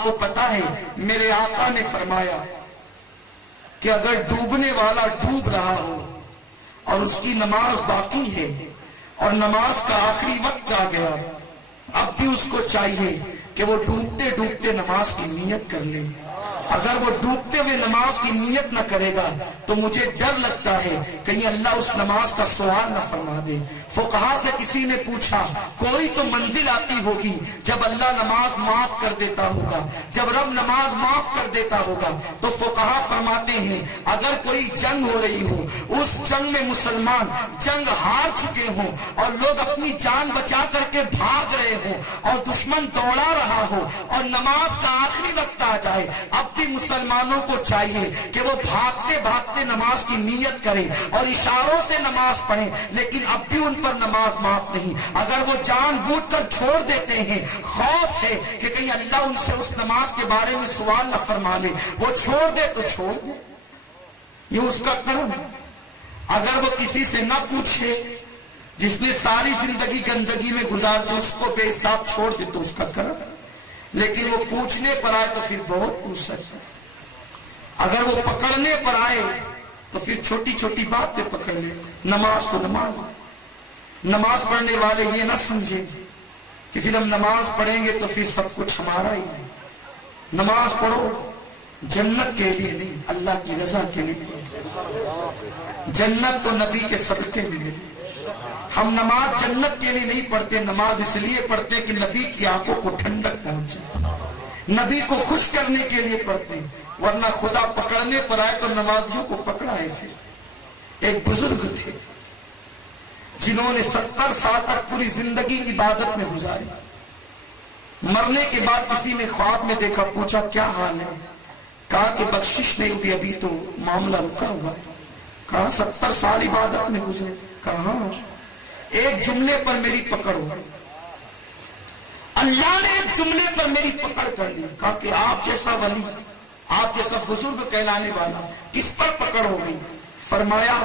آپ کو پتا ہے میرے آقا نے فرمایا کہ اگر ڈوبنے والا ڈوب رہا ہو اور اس کی نماز باقی ہے اور نماز کا آخری وقت آ گیا، اب بھی اس کو چاہیے کہ وہ ڈوبتے ڈوبتے نماز کی نیت کر لے۔ اگر وہ ڈوبتے ہوئے نماز کی نیت نہ کرے گا تو مجھے ڈر لگتا ہے کہیں اللہ اس نماز کا سوال نہ فرما دے۔ فقہا سے کسی نے پوچھا کوئی تو منزل آتی ہوگی جب اللہ نماز معاف کر دیتا ہوگا، جب رب نماز معاف کر دیتا ہوگا، تو فقہا فرماتے ہیں اگر کوئی جنگ ہو رہی ہو، اس جنگ میں مسلمان جنگ ہار چکے ہوں اور لوگ اپنی جان بچا کر کے بھاگ رہے ہوں اور دشمن دوڑا رہا ہو اور نماز کا آخری وقت آ جائے، اب بھی مسلمانوں کو چاہیے کہ وہ بھاگتے بھاگتے نماز کی نیت کریں اور اشاروں سے نماز پڑھیں، لیکن اب بھی ان پر نماز معاف نہیں۔ اگر وہ جان بوجھ کر چھوڑ دیتے ہیں، خوف ہے کہ کہیں اللہ ان سے اس نماز کے بارے میں سوال نہ فرما لے، وہ چھوڑ دے تو چھوڑ دے، یہ اس کا کرم۔ اگر وہ کسی سے نہ پوچھے، جس نے ساری زندگی گندگی میں گزار دی اس کو بے حساب چھوڑ دے تو اس کا کرم، لیکن وہ پوچھنے پر آئے تو پھر بہت پوچھ سکتا ہے۔ اگر وہ پکڑنے پر آئے تو پھر چھوٹی چھوٹی بات پہ پکڑ لے۔ نماز تو نماز ہے۔ نماز پڑھنے والے یہ نہ سمجھیں کہ پھر ہم نماز پڑھیں گے تو پھر سب کچھ ہمارا ہی ہے۔ نماز پڑھو جنت کے لیے نہیں، اللہ کی رضا کے لیے پڑھو۔ جنت تو نبی کے صدقے میں ملے۔ ہم نماز جنت کے لیے نہیں پڑھتے، نماز اس لیے پڑھتے کہ نبی کی آنکھوں کو ٹھنڈک پہنچے، نبی کو خوش کرنے کے لیے پڑھتے ہیں، ورنہ خدا پکڑنے پر آئے تو نمازیوں کو پکڑا ہے۔ پھر ایک بزرگ تھے جنہوں نے 70 سال تک پوری زندگی عبادت میں گزاری، مرنے کے بعد کسی نے خواب میں دیکھا، پوچھا کیا حال ہے؟ کہا کہ بخشش نہیں ہوئی، ابھی تو معاملہ رکا ہوا ہے۔ کہا 70 سال عبادت میں گزرے؟ کہا ہاں، ایک جملے پر میری پکڑ ہو گئی، اللہ نے ایک جملے پر میری پکڑ کر لی۔ کہا کہ آپ جیسا ولی، آپ جیسا بزرگ کہلانے والا کس پر پکڑ ہو گئی؟ فرمایا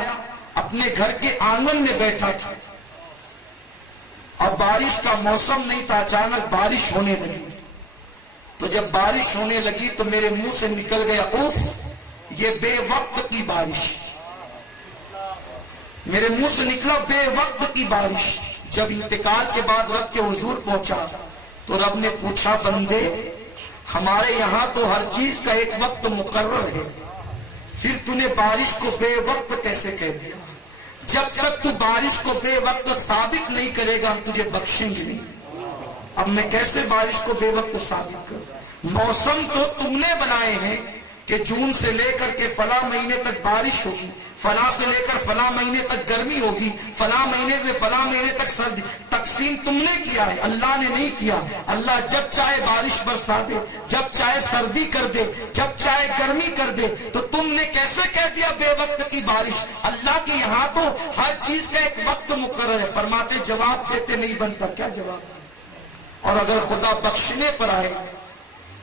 اپنے گھر کے آنگن میں بیٹھا تھا اور بارش کا موسم نہیں تھا، اچانک بارش ہونے لگی، تو جب بارش ہونے لگی تو میرے منہ سے نکل گیا اوف، یہ بے وقت کی بارش، میرے منہ سے نکلا بے وقت کی بارش۔ جب انتقال کے بعد رب کے حضور پہنچا تو رب نے پوچھا بندے ہمارے یہاں تو ہر چیز کا ایک وقت مقرر ہے، پھر تو نے بارش کو بے وقت کیسے کہہ دیا؟ جب تک تو بارش کو بے وقت ثابت نہیں کرے گا ہم تجھے بخشیں گے نہیں۔ اب میں کیسے بارش کو بے وقت ثابت کروں؟ موسم تو تم نے بنائے ہیں کہ جون سے لے کر کے فلاں مہینے تک بارش ہوگی، فلاں سے لے کر فلاں مہینے تک گرمی ہوگی، فلاں مہینے سے فلاں مہینے تک سردی، تقسیم تم نے کیا ہے، اللہ نے نہیں کیا۔ اللہ جب چاہے بارش برسا دے، جب چاہے سردی کر دے، جب چاہے گرمی کر دے، تو تم نے کیسے کہہ دیا بے وقت کی بارش؟ اللہ کے یہاں تو ہر چیز کا ایک وقت مقرر ہے۔ فرماتے جواب دیتے نہیں بنتا، کیا جواب؟ اور اگر خدا بخشنے پر آئے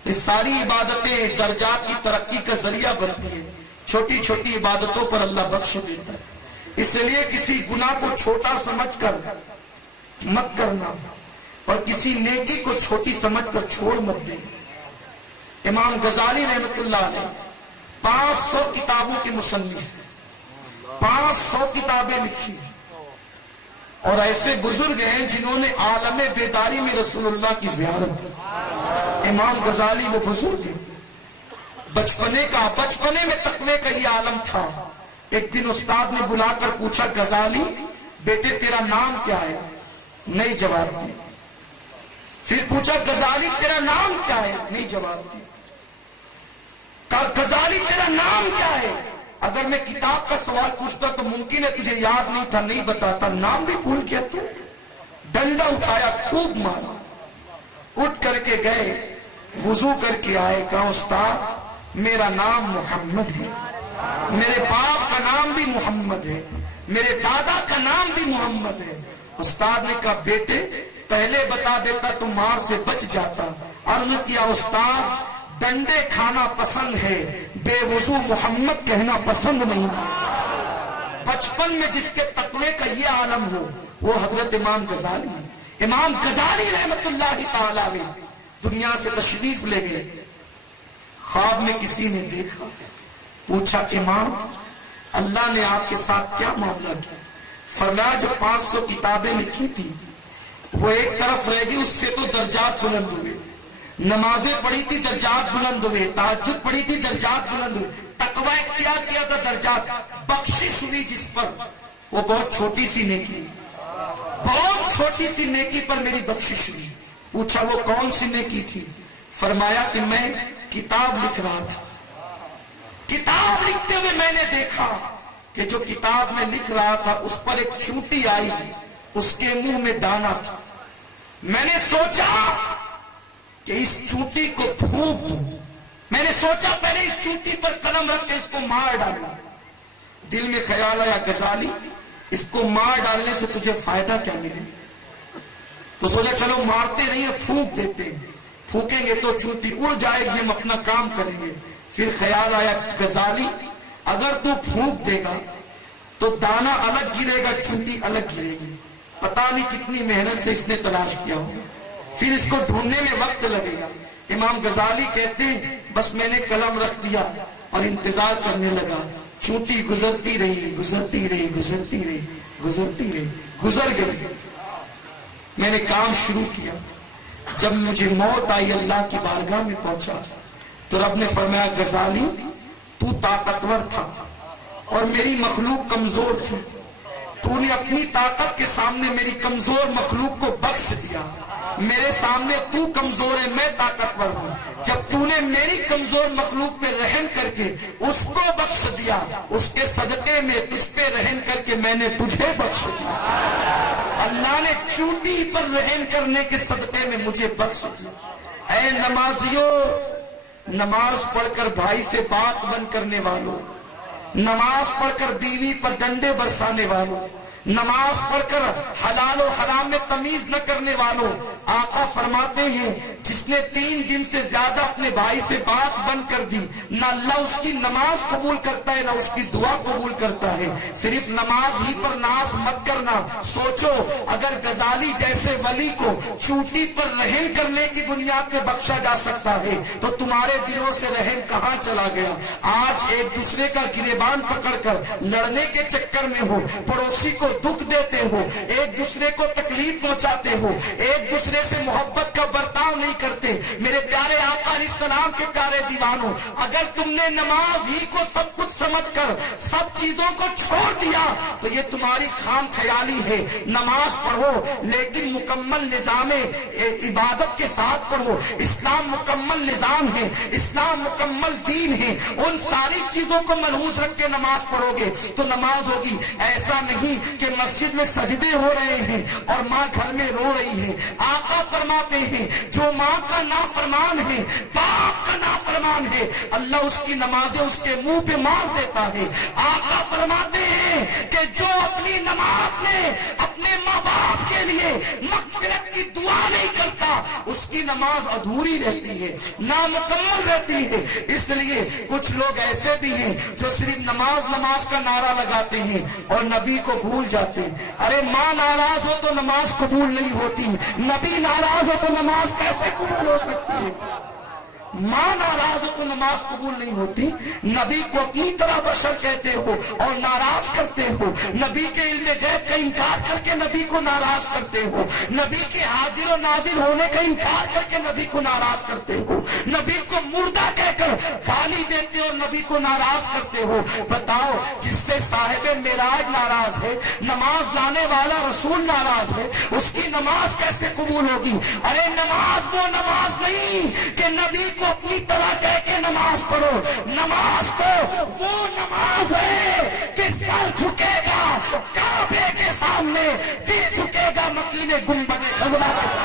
یہ ساری عبادتیں درجات کی ترقی کا ذریعہ بنتی ہیں، چھوٹی چھوٹی عبادتوں پر اللہ بخش دیتا ہے۔ اس لیے کسی گناہ کو چھوٹا سمجھ کر مت کرنا اور کسی نیکی کو چھوٹی سمجھ کر چھوڑ مت دینا۔ امام غزالی رحمت اللہ علیہ 500 کتابوں کے مصنف، 500 کتابیں لکھی، اور ایسے بزرگ ہیں جنہوں نے عالم بیداری میں رسول اللہ کی زیارت کی۔ امام غزالی وہ بزرگ ہیں، بچپنے میں تقوی کا ہی عالم تھا۔ ایک دن استاد نے بلا کر پوچھا غزالی بیٹے تیرا نام کیا ہے؟ نہیں جواب دیا۔ پھر پوچھا غزالی تیرا نام کیا ہے؟ نہیں جواب دیا۔ کہا غزالی تیرا نام کیا ہے؟ اگر میں کتاب کا سوال پوچھتا تو ممکن ہے تجھے یاد نہیں تھا، نہیں بتاتا، نام بھی بھول گیا تو؟ ڈنڈا اٹھایا، خوب مارا، اٹھ کر کے گئے، وضو کر کے آئے، کہا استاد میرا نام محمد ہے، میرے باپ کا نام بھی محمد ہے، میرے دادا کا نام بھی محمد ہے۔ استاد نے کہا بیٹے پہلے بتا دیتا تو مار سے بچ جاتا۔ عرض کیا استاد ڈنڈے کھانا پسند ہے، بے وضو محمد کہنا پسند نہیں۔ بچپن میں جس کے تقوی کا یہ عالم ہو وہ حضرت امام غزالی۔ امام غزالی رحمت اللہ تعالی علیہ دنیا سے تشریف لے گئے. خواب میں کسی نے دیکھا, پوچھا امام اللہ نے آپ کے ساتھ کیا معاملہ کیا؟ فرمایا جو 500 کتابیں لکھی تھی وہ ایک طرف رہ گئی, اس سے تو درجات بلند ہوئے. نمازیں پڑھی تھی درجات بلند ہوئے, تہجد پڑھی تھی درجات بلند ہوئے, تقوی اختیار کیا تھا درجات. بخشش ہوئی جس پر وہ بہت چھوٹی سی نیکی, بہت چھوٹی سی نیکی پر میری بخشش ہوئی. پوچھا وہ کون سی نیکی تھی؟ فرمایا کہ میں کتاب لکھ رہا تھا, کتاب لکھتے ہوئے میں نے دیکھا کہ جو کتاب میں لکھ رہا تھا اس پر ایک چونٹی آئی, اس کے منہ میں دانا تھا. میں نے سوچا کہ اس چونٹی کو پھونک دوں, میں نے سوچا پہلے اس چونٹی پر قلم رکھ کے اس کو مار ڈالوں. دل میں خیال آیا غزالی اس کو مار ڈالنے سے تجھے فائدہ کیا ملے؟ تو سوچا چلو مارتے نہیں ہیں, پھونک دیتے ہیں, پھونکیں گے تو چونٹی اڑ جائے گی, ہم اپنا کام کریں گے. پھر خیال آیا غزالی اگر تو پھونک دے گا تو دانا الگ گرے گا, چونٹی الگ گرے گی. پتہ نہیں کتنی محنت سے اس نے تلاش کیا ہوگا, پھر اس کو ڈھونڈنے میں وقت لگے گا. امام غزالی کہتے ہیں بس میں نے قلم رکھ دیا اور انتظار کرنے لگا. چونٹی گزرتی رہی, گزرتی رہی, گزرتی رہی, گزرتی رہی, گزر گئی. میں نے کام شروع کیا. جب مجھے موت آئی اللہ کی بارگاہ میں پہنچا تو رب نے فرمایا غزالی تو طاقتور تھا اور میری مخلوق کمزور تھی, تو نے اپنی طاقت کے سامنے میری کمزور مخلوق کو بخش دیا. میرے سامنے تو کمزور ہے, میں طاقتور ہوں. جب تو نے میری کمزور مخلوق پہ رحم کر کے اس کو بخش دیا, اس کے صدقے میں تجھ پہ رحم کر کے میں نے تجھے بخش دیا. اللہ نے چونٹی پر رحم کرنے کے صدقے میں مجھے بخش دیا. اے نمازیوں, نماز پڑھ کر بھائی سے بات بند کرنے والوں, نماز پڑھ کر بیوی پر ڈنڈے برسانے والوں, نماز پڑھ کر حلال و حرام میں تمیز نہ کرنے والوں, آقا فرماتے ہیں جس نے 3 دن سے زیادہ اپنے بھائی سے بات بند کر دی نہ اللہ اس کی نماز قبول کرتا ہے نہ اس کی دعا قبول کرتا ہے. صرف نماز ہی پر ناز مت کرنا. سوچو اگر غزالی جیسے ولی کو چوٹی پر رحم کرنے کی بنیاد پہ بخشا جا سکتا ہے تو تمہارے دلوں سے رحم کہاں چلا گیا؟ آج ایک دوسرے کا گریبان پکڑ کر لڑنے کے چکر میں ہو, پڑوسی کو دکھ دیتے ہو, ایک دوسرے کو تکلیف پہنچاتے ہو, ایک دوسرے سے محبت کا برتاؤ نہیں کرتے. میرے پیارے آقا علیہ السلام کے پیارے دیوانوں, اگر تم نے نماز ہی کو سب کچھ سمجھ کر سب چیزوں کو چھوڑ دیا تو یہ تمہاری خام خیالی ہے. نماز پڑھو لیکن مکمل نظام عبادت کے ساتھ پڑھو. اسلام مکمل نظام ہے, اسلام مکمل دین ہے. ان ساری چیزوں کو ملحوظ رکھ کے نماز پڑھو گے تو نماز ہوگی. ایسا نہیں کہ مسجد میں سجدے ہو رہے ہیں اور ماں گھر میں رو رہی ہے. آقا فرماتے ہیں جو ماں کا نافرمان ہے, باپ کا نافرمان ہے, اللہ اس کی نمازیں اس کے منہ پہ مار دیتا ہے. آقا فرماتے ہیں کہ جو اپنی نماز میں اپنے ماں باپ کے لیے مغفرت کی دعا نہیں کرتا اس کی نماز ادھوری رہتی ہے, نامکمل رہتی ہے. اس لیے کچھ لوگ ایسے بھی ہیں جو صرف نماز نماز کا نعرہ لگاتے ہیں اور نبی کو بھول جاتے ہیں. ارے ماں ناراض ہو تو نماز قبول نہیں ہوتی, نبی ناراض ہو تو نماز کیسے قبول ہو سکتی ہے؟ ماں ناراض ہو تو نماز قبول نہیں ہوتی. نبی کو اپنی طرح بشر کہتے ہو اور ناراض کرتے ہو. نبی کے علم غیب کا انکار کر کے نبی کو ناراض کرتے ہو. نبی کے حاضر و ناظر ہونے کا انکار کر کے نبی کو ناراض کرتے ہو. نبی کو مردہ کہہ کر گالی دیتے ہو اور نبی کو ناراض کرتے ہو. بتاؤ جس سے صاحب معراج ناراض ہے, نماز لانے والا رسول ناراض ہے, اس کی نماز کیسے قبول ہوگی؟ ارے نماز وہ نماز نہیں کہ نبی کو اپنی طرح کہہ کے نماز پڑھو. نماز تو وہ نماز ہے کہ سر جھکے گا کعبے کے سامنے, دل جھکے گا مکین گنبد خزرہ کے سامنے.